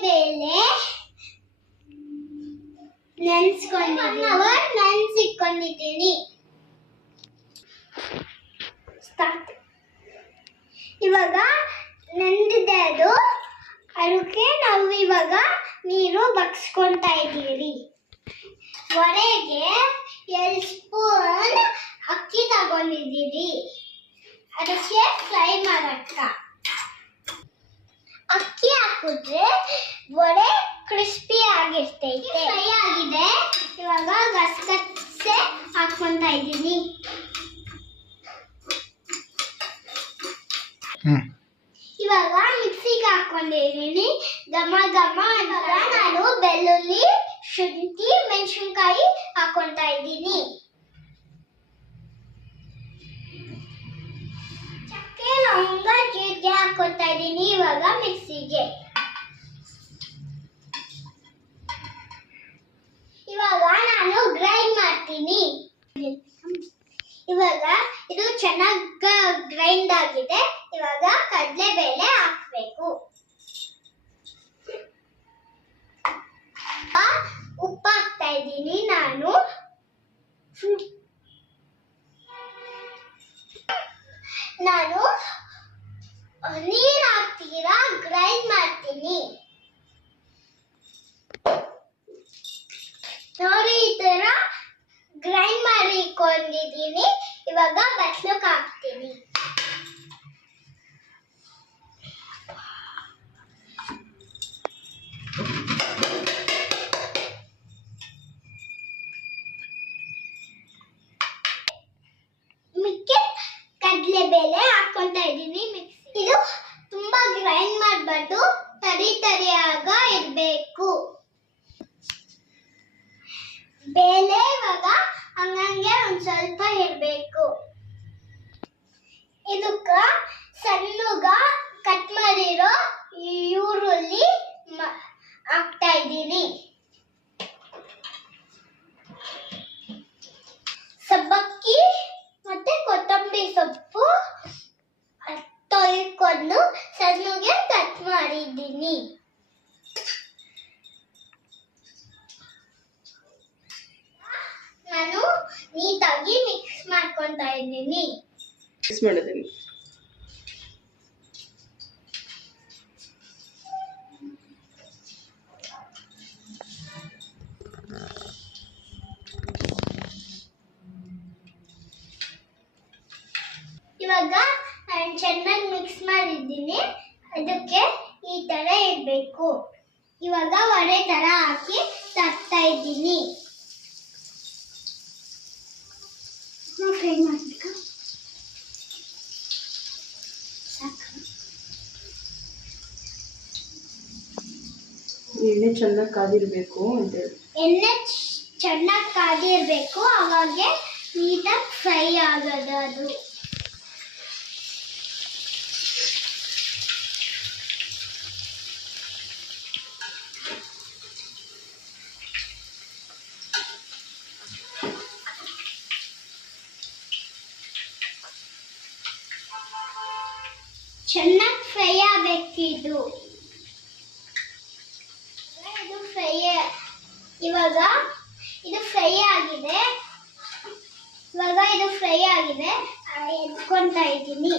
ಕಡಲೆಬೇಳೆ ನೆನೆಸಿಕೊಂಡಿದ್ದೀನಿ. ಇವಾಗ ನೆಂದಿದೆ ಅದು. ಅದಕ್ಕೆ ನಾವು ಇವಾಗ ನೀರು ಬಗ್ಸ್ಕೊಂತಾ ಇದ್ದೀರಿ. ಹೊರೆಗೆ 2 ಸ್ಪೂನ್ ಅಕ್ಕಿ ತಗೊಂಡಿದ್ದೀರಿ. ಅದಕ್ಕೆ ಫ್ರೈ ಮಾಡಕ್ಕ ಅಕ್ಕಿ ಹಾಕಿದ್ರೆ ವಡೆ ಕ್ರಿಸ್ಪಿ ಆಗಿರ್ತೈತೆ. ಫ್ರೈ ಆಗಿದೆ. ಇವಾಗ ಗಸಗಸೆ ಹಾಕೊಂತ ಇದ್ದೀನಿ. ಇವಾಗ ಮಿಕ್ಸಿಗೆ ಹಾಕೊಂಡಿದ್ದೀನಿ. ಘಮ ಘಮ ಅಂತ ನಾನು ಬೆಳ್ಳುಳ್ಳಿ, ಶುಂಠಿ, ಮೆಣಸಿನಕಾಯಿ ಹಾಕೊಂತ ಇದ್ದೀನಿ. ಚಕ್ಕೆ, ಲವಂಗ, ಜೀರಿಗೆ ಹಾಕೊಂತ ಇದ್ದೀನಿ. ಇವಾಗ ಮಿಕ್ಸಿಗೆ ಇವಾಗ ನಾನು ಗ್ರೈಂಡ್ ಮಾಡ್ತೀನಿ. ಇವಾಗ ಇದು ಚೆನ್ನಾಗಿ ಗ್ರೈಂಡ್ ಆಗಿದೆ. ಇವಾಗ ಕಡಲೆಬೇಳೆ ಹಾಕಬೇಕು. ಉಪ್ಪು ಹಾಕ್ತಾ ಇದ್ದೀನಿ ನಾನು. ನೀರು ಹಾಕ್ತೀರಾ ಗ್ರೈಂಡ್ ಮಾಡ್ತೀನಿ. ನೋಡಿ ಈ ತರ ಗ್ರೈಂಡ್ ಮಾಡಿಕೊಂಡಿದ್ದೀನಿ. ಇವಾಗ ಬಟ್ಲಕ್ಕೆ ಹಾಕ್ತೀನಿ. ಕಡಲೆಬೇಳೆ ಹಾಕೊಂತ ಇದ್ದೀನಿ. ಇದು ತುಂಬಾ ಗ್ರೈಂಡ್ ಮಾಡಬಾರ್ದು, ತರಿಯಾಗ ಇರಬೇಕು ಬೇಳೆ. ಇವಾಗ ಹಂಗಂಗೆ ಒಂದ್ ಸ್ವಲ್ಪ ಇರಬೇಕು. ಇದಕ್ಕ ಸಣ್ಣಗ ಕಟ್ ಮಾಡಿರೋ ಈರುಳ್ಳಿ ಹಾಕ್ತಾ ಇದ್ದೀನಿ. ಸಬ್ಬಕ್ಕಿ ಮತ್ತೆ ಕೊತ್ತಂಬರಿ ಸೊಪ್ಪು ತೊಳ್ಕೊಂಡು ಸಣ್ಣಗೆ ಕಟ್ ಮಾಡಿದ್ದೀನಿ. ನಾನು ನೀಟಾಗಿ ಮಿಕ್ಸ್ ಮಾಡ್ಕೊಂತಾ ಇದ್ದೀನಿ. ಇವಾಗ ನಾನು ಚೆನ್ನಾಗಿ ಮಿಕ್ಸ್ ಮಾಡಿದ್ದೀನಿ. ಅದಕ್ಕೆ ಈ ತರ ಇರಬೇಕು. ಇವಾಗ ವಡೆ ತರ ಹಾಕಿ ತರ್ತಾ ಇದ್ದೀನಿ. ಫ್ರೈ ಮಾಡ್ಬೇಕಾ? ಎಣ್ಣೆ ಚೆನ್ನಾಗಿ ಕಾದಿರ್ಬೇಕು ಅಂತ ಹೇಳಿ. ಎಣ್ಣೆ ಚೆನ್ನಾಗಿ ಕಾದಿರ್ಬೇಕು, ಅವಾಗ ನೀಟಾಗಿ ಫ್ರೈ ಆಗೋದು ಅದು. ಚೆನ್ನಾಗಿ ಫ್ರೈ ಆಗಬೇಕಿದು. ಇವಾಗ ಇದು ಫ್ರೈ ಆಗಿದೆ. ಎತ್ಕೊಂತಾ ಇದ್ದೀನಿ.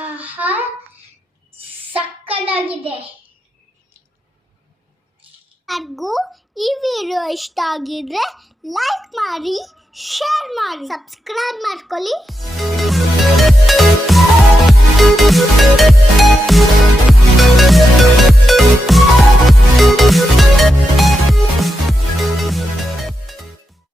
ಆಹಾ, ಸಕ್ಕತ್ತಾಗಿದೆ. ಹಾಗೂ ಈ ವಿಡಿಯೋ ಇಷ್ಟ ಆಗಿದ್ರೆ ಲೈಕ್ ಮಾಡಿ, ಶೇರ್ ಮಾಡಿ, ಸಬ್ಸ್ಕ್ರೈಬ್ ಮಾಡ್ಕೊಳ್ಳಿ.